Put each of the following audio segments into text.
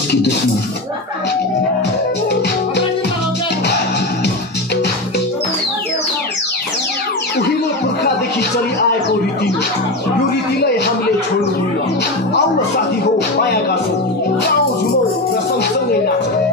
उसकी दुश्मन। उहिले पुर्खादेखि चलि आएको रीति, यो रीतिलाई हामीले छोड्नुहुन्न। आउन साथी हो माया गर्छौँ, गाउँ झुमौँ र सँगसँगै नाचौँ।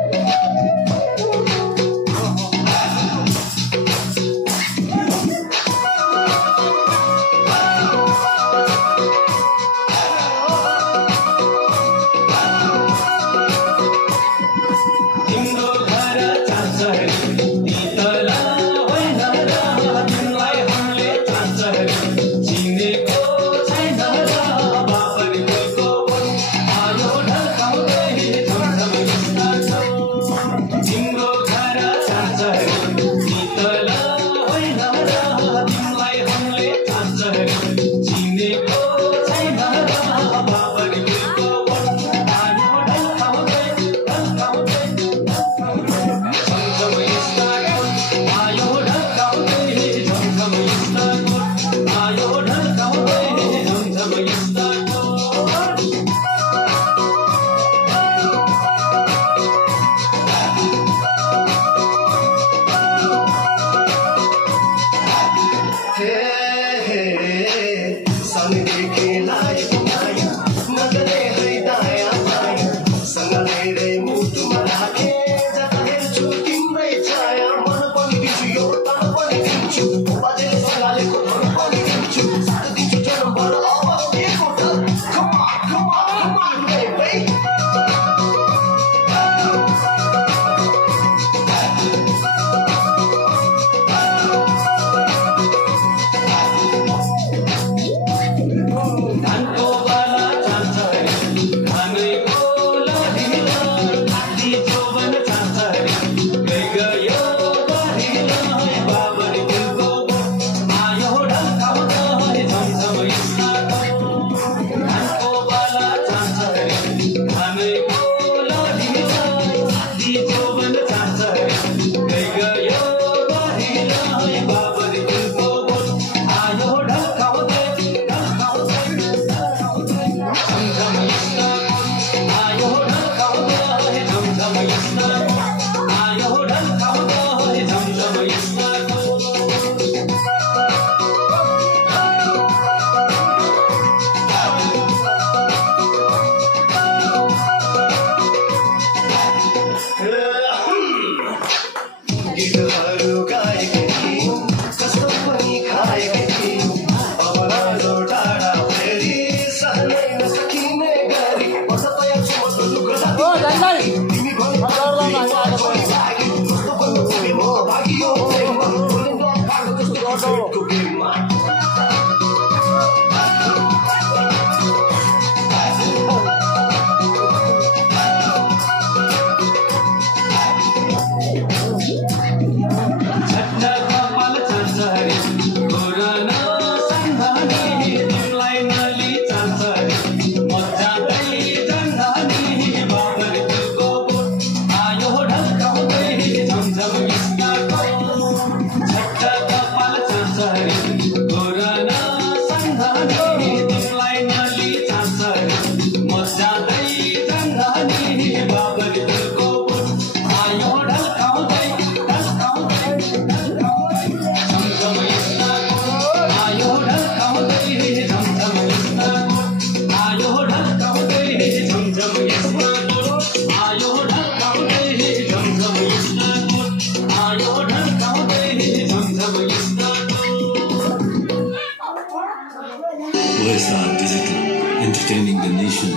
OSR Digital, entertaining the nation.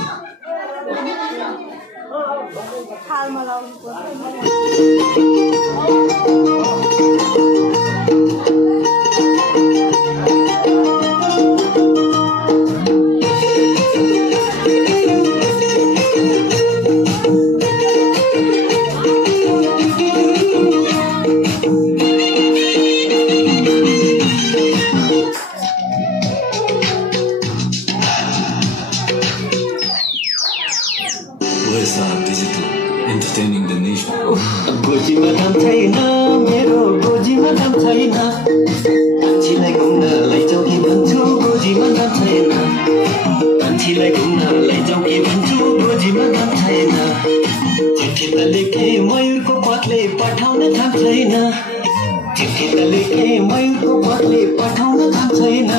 OSR Digital, entertaining the nation. गोजीमा दाम छैन मेरो गोजीमा दाम छैन मान्छेलाई घुम्न लैजाऊ कि भन्छु गोजीमा दाम छैन मान्छेलाई घुम्न लैजाऊ कि भन्छु गोजीमा दाम छैन चिठी त लेखे मयूरको पत्ले पठाउन काम छैन चिठी त लेखे मयूरको पत्ले पठाउन काम छैन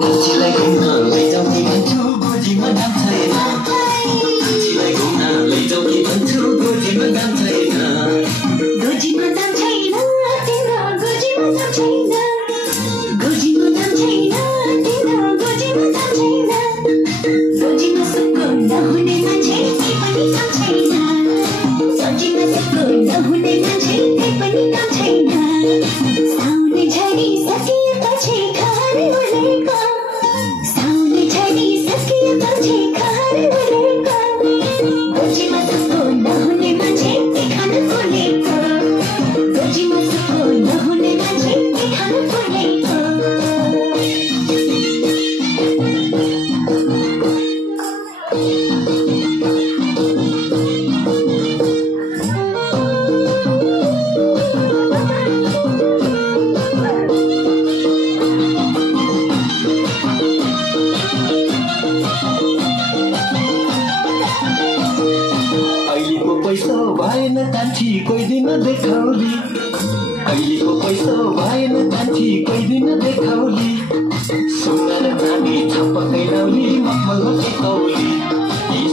मान्छेलाई घुम्न लैजाऊ कि भन्छु गोजीमा दाम छैन मान्छेलाई घुम्न लैजाऊ कि भन्छु गोजीमा दाम छैन गोजीमा दाम छैन तिम्रो गोजीमा दाम छैन गोजीमा दाम छैन तिम्रो गोजीमा दाम छैन गोजीमा सुक्को नहुने मान्छे केही पनि काम छैन गोजीमा सुक्को नहुने मान्छे केही पनि काम छैन साउने झरी सकिएपछि घर उडेको साउने झरी सकिएपछि घर उडेको गोजीमा सुक्को नहुने मान्छे के खान बोलेको गोजीमा सुक्को नहुने मान्छे के खान बोलेको अहिलेको पैसा भएन कान्छी कोही दिन देखाउली अहिलेको पैसा भएन कान्छी कोही दिन देखाउली सुन्न र चाँदी छप्पकै लाउली मखमलमा टेकौली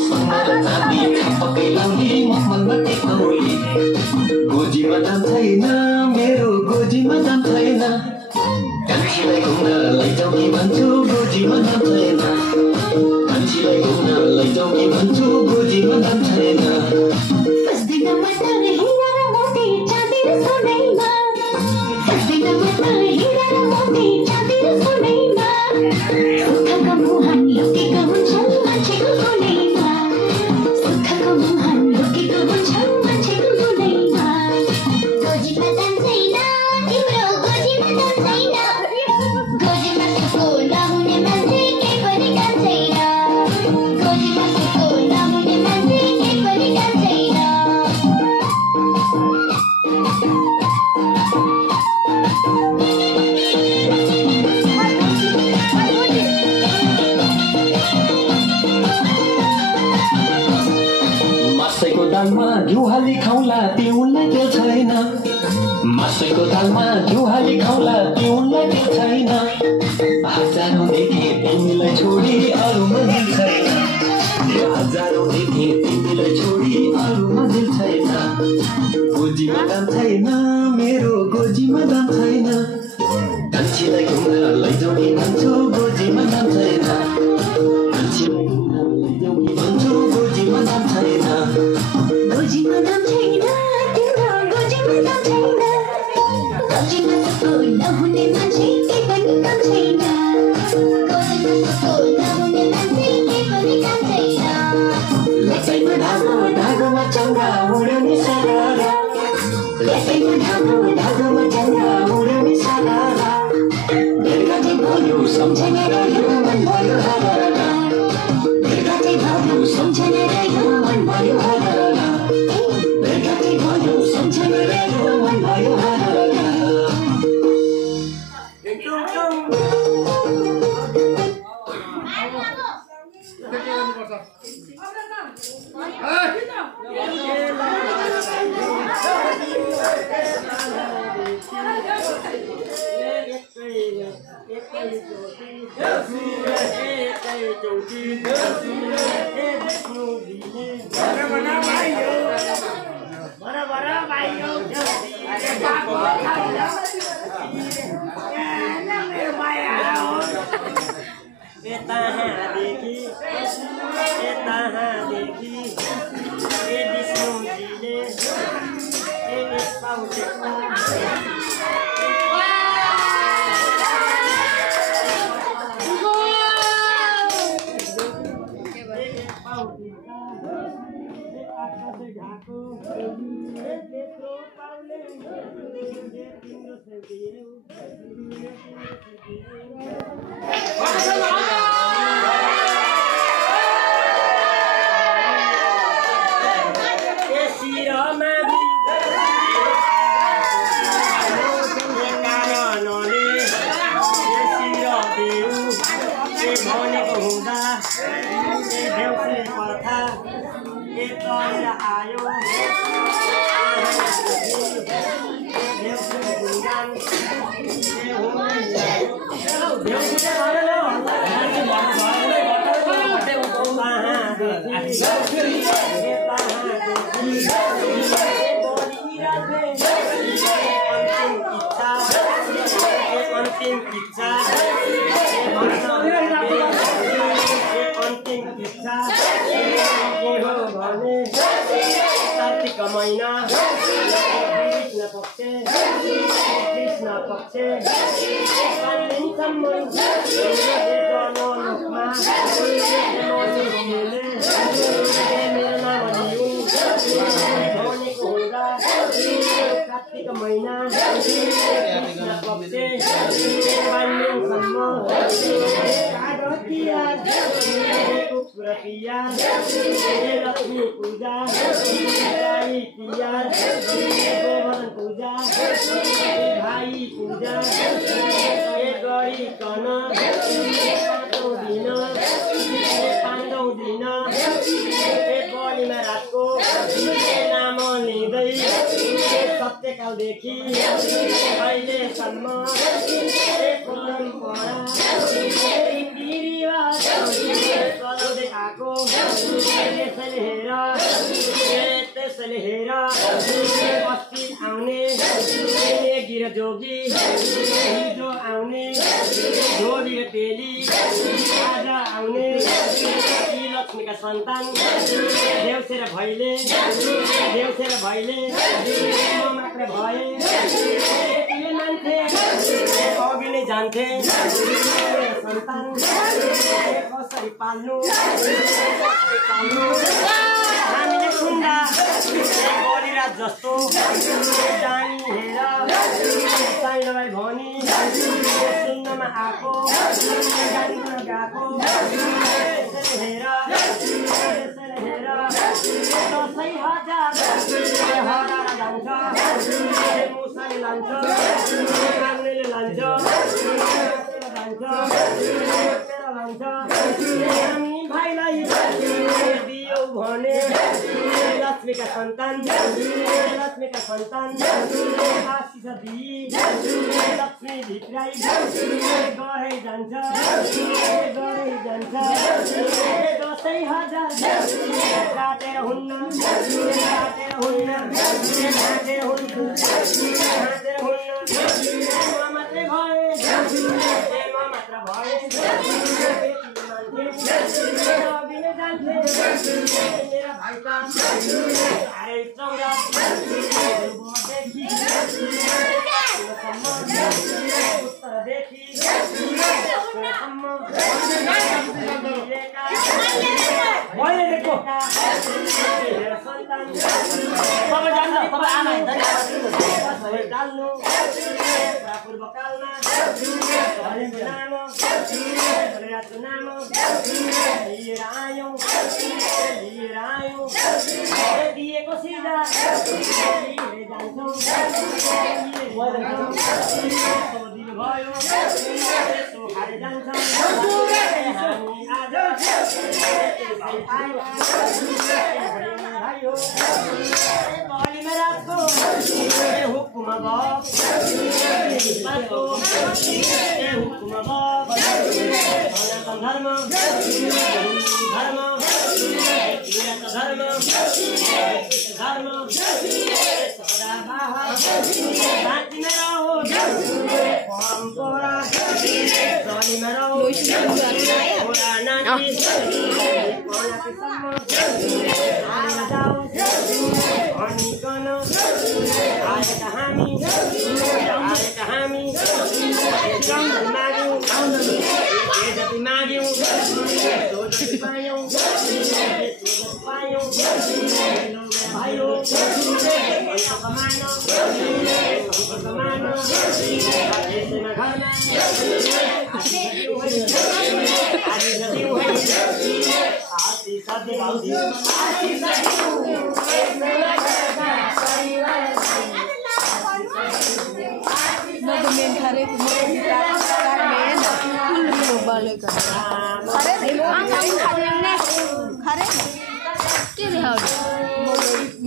सुन्न र चाँदी छप्पकै लाउली मखमलमा टेकौली गोजीमा दाम छैन मेरो गोजीमा दाम छैन कान्छीलाई घुम्न लैजाऊ कि भन्छु गोजीमा दाम छैन मान्छेलाई घुम्न लैजाऊ कि भन्छु गोजीमा दाम छैन फस्दैन मात्र हिरा र मोती चाँदी र सोनैमा फस्दैन मात्र हिरा र मोती चाँदी र सोनैमा सुखको मुहान लुकेको हुन्छन् मान्छेको गुनैमा सुखको मुहान लुकेको हुन्छन् मान्छेको गुनैमा गोजीमा दाम छैन तिम्रो गोजीमा दाम छैन गोजीमा सुक्को नहुने मान्छे केही पनि काम छैन गोजीमा सुक्को नहुने मान्छे केही पनि काम छैन मासैको दालमा घिउ हाली खाउला पिउनलाई तेल छैन मासैको दालमा घिउ हाली खाउला पिउनलाई तेल छैन हजारौँ देखे तिमीलाई छोडी अरू मन्दिर छैन हजारौँ देखे तिमीलाई छोडी अरू मन्दिर छैन गोजीमा दाम छैन मेरो गोजीमा दाम छैन कान्छीलाई घुम्न लैजाऊ कि भन्छु गोजीमा दाम छैन कान्छीलाई घुम्न लैजाऊ कि भन्छु गोजीमा दाम छैन गोजीमा दाम छैन तिम्रो गोजीमा दाम छैन गोजीमा सुक्को नहुने मान्छे केही पनि काम छैन गोजीमा सुक्को नहुने मान्छे केही पनि काम छैन लटाइमा धागो धागोमा चङ्गा उड्यो नि सारा लटाइमा धागो धागोमा चङ्गा उड्यो नि सारा बेलुका भयो सम्झना रह्यो मन भयो हरारा बेलुका भयो सम्झना रह्यो मन भयो हरारा बेलुका भयो सम्झना रह्यो मन भयो हरारा आयो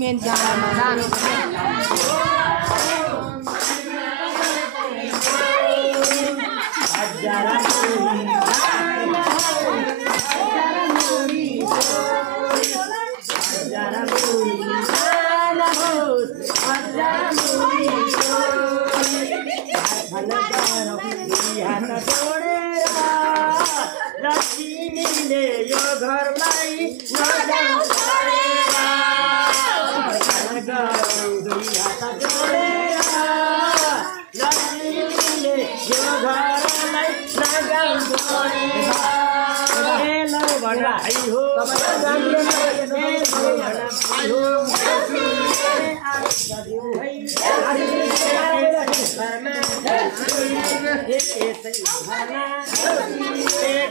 मेन जग्गामा जानु लक्ष्मीले यो घरलाई नजाऊ छोडेर दुई हात जोडेर लक्ष्मीले यो घरलाई नजाऊ छोडेर हेलो भाइ हो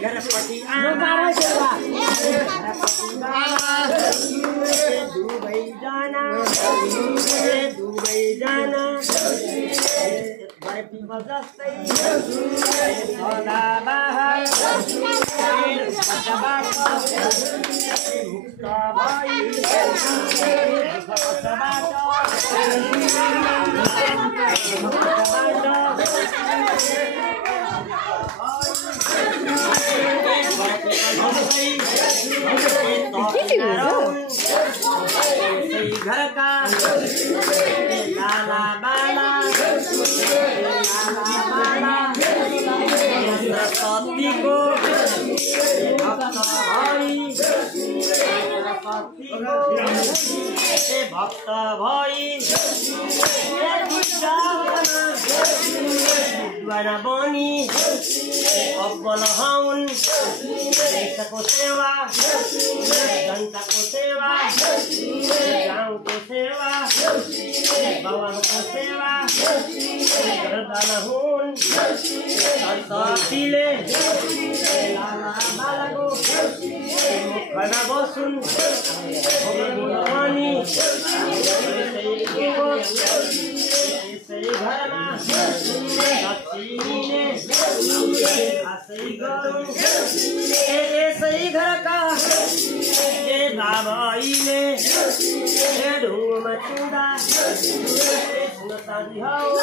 घरपति दुबई जाना जस्तै सदा बाहर मुक्त भई घर का लाला बाला सरस्वतीको भक्त भई विद्वान बनी अब्बल हौन् देशको सेवा जनताको सेवा गाउँको सेवा भगवानको सेवा गर्दन हुन् सरस्वतीले लाला बालाको मुखमा बसुन् अनि यसै घरमा लक्ष्मीले आशै गरौँ यसै घरका बाबैले ढुङ्गोमा चुँदा साथी हौ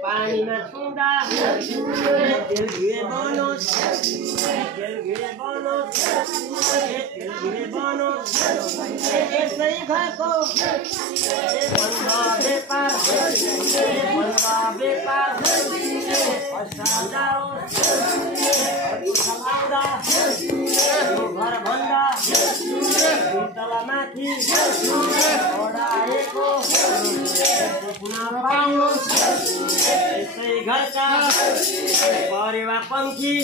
पानीमा छुँदा तेल घिउ बनोस् यसै घरको बन्द व्यापार जाओस् घर भन्दा तला माथि ओडाएको पाउनुहोस् यसै घरका परेवा पङ्खी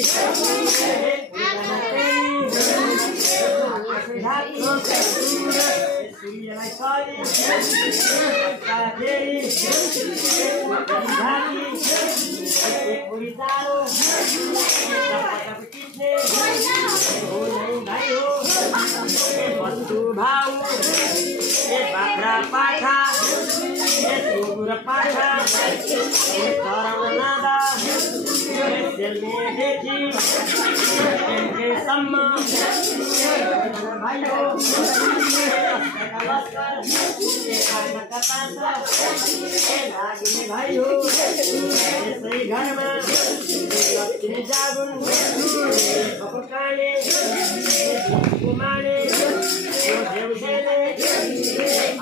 बाख्रा पाठा कुकुर पाठा चराउन लाँदा देखि सम्म भाइ हो भाइ हो यसै घरमा लक्ष्मी जागुन काले कुमारे देउसेले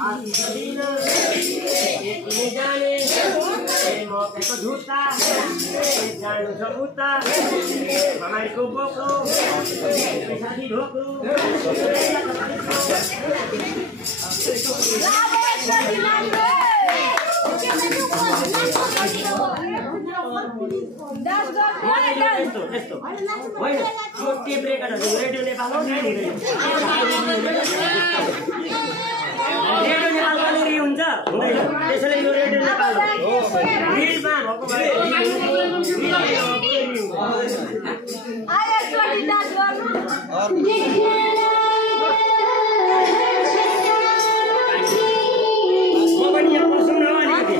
आशिष दिन एकले जाने मकैको झुटा जानु छ उता कमाइको बोक्रो पैसादी ढोक्रो यस्तो होइन टेप रेकर्डहरू रेडियो नेपाल रेडियो नेपाल कहिले हुन्छ हुँदैन त्यसैले यो रेडियो नेपाल हो रिलमा भएको भए म पनि यहाँ बसौँ न अलिकति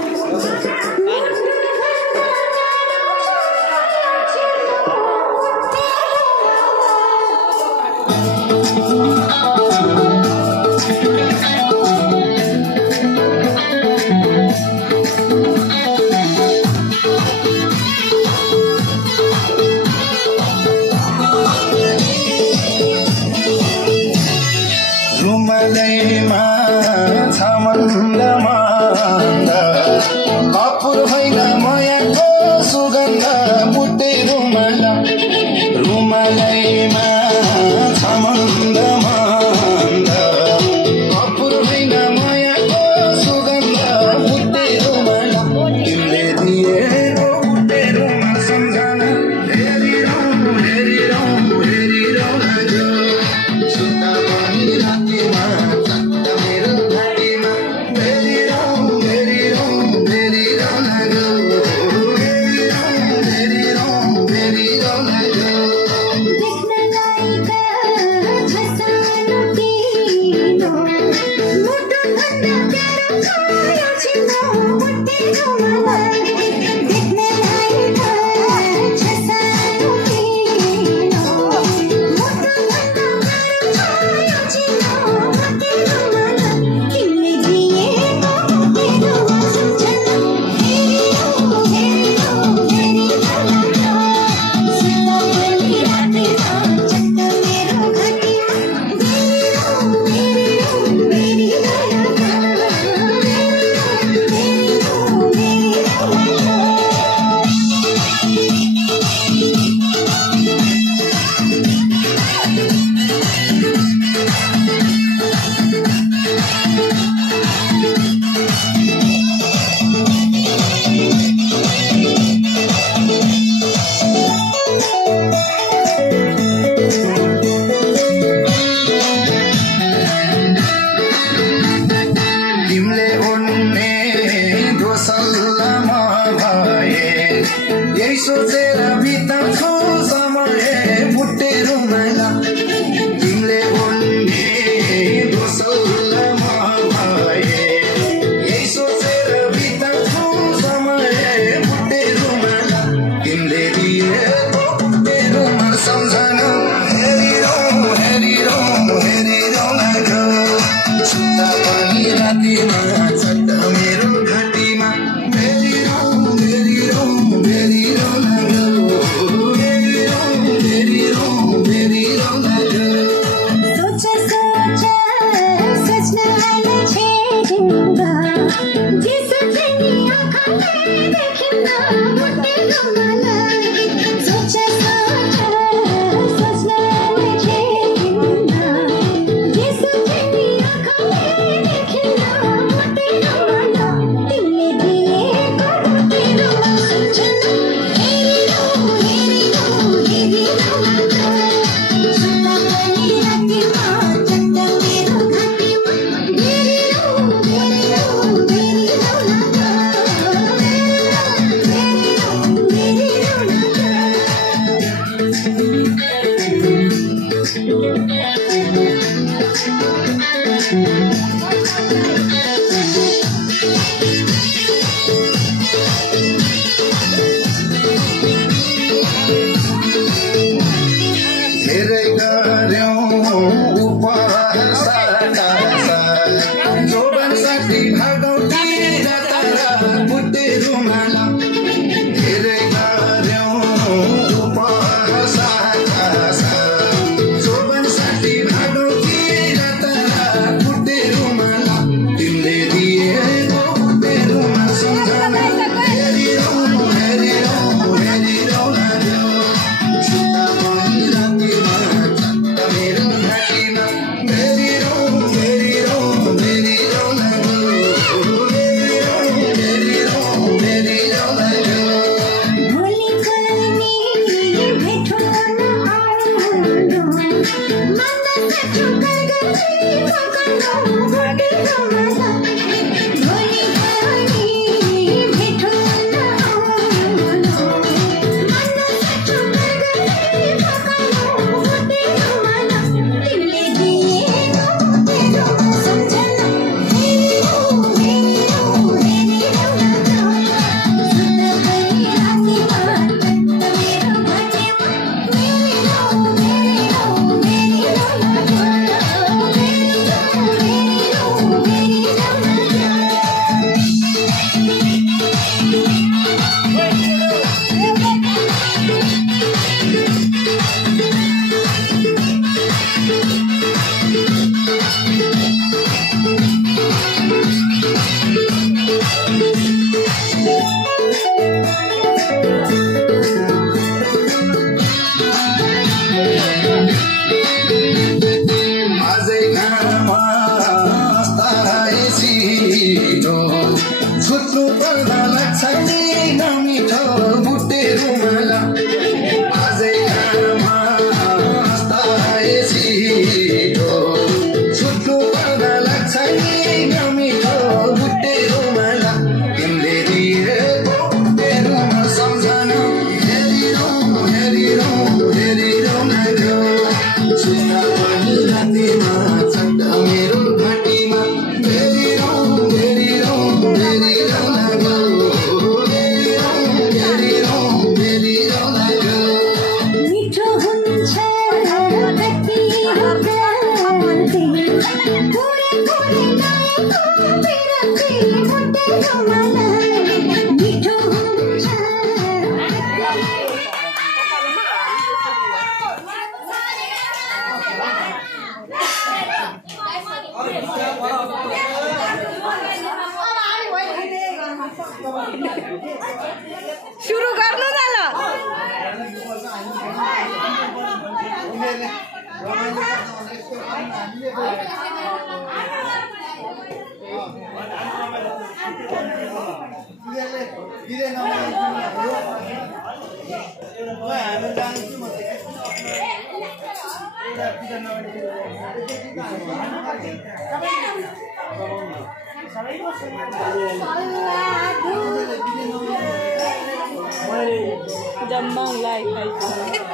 Jambang lai khai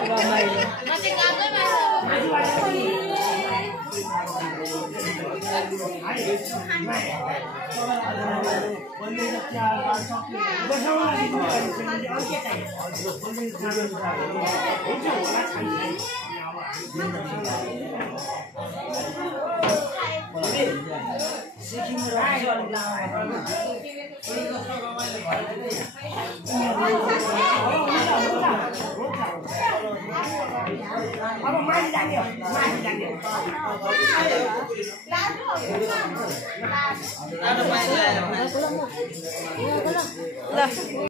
ramai Lah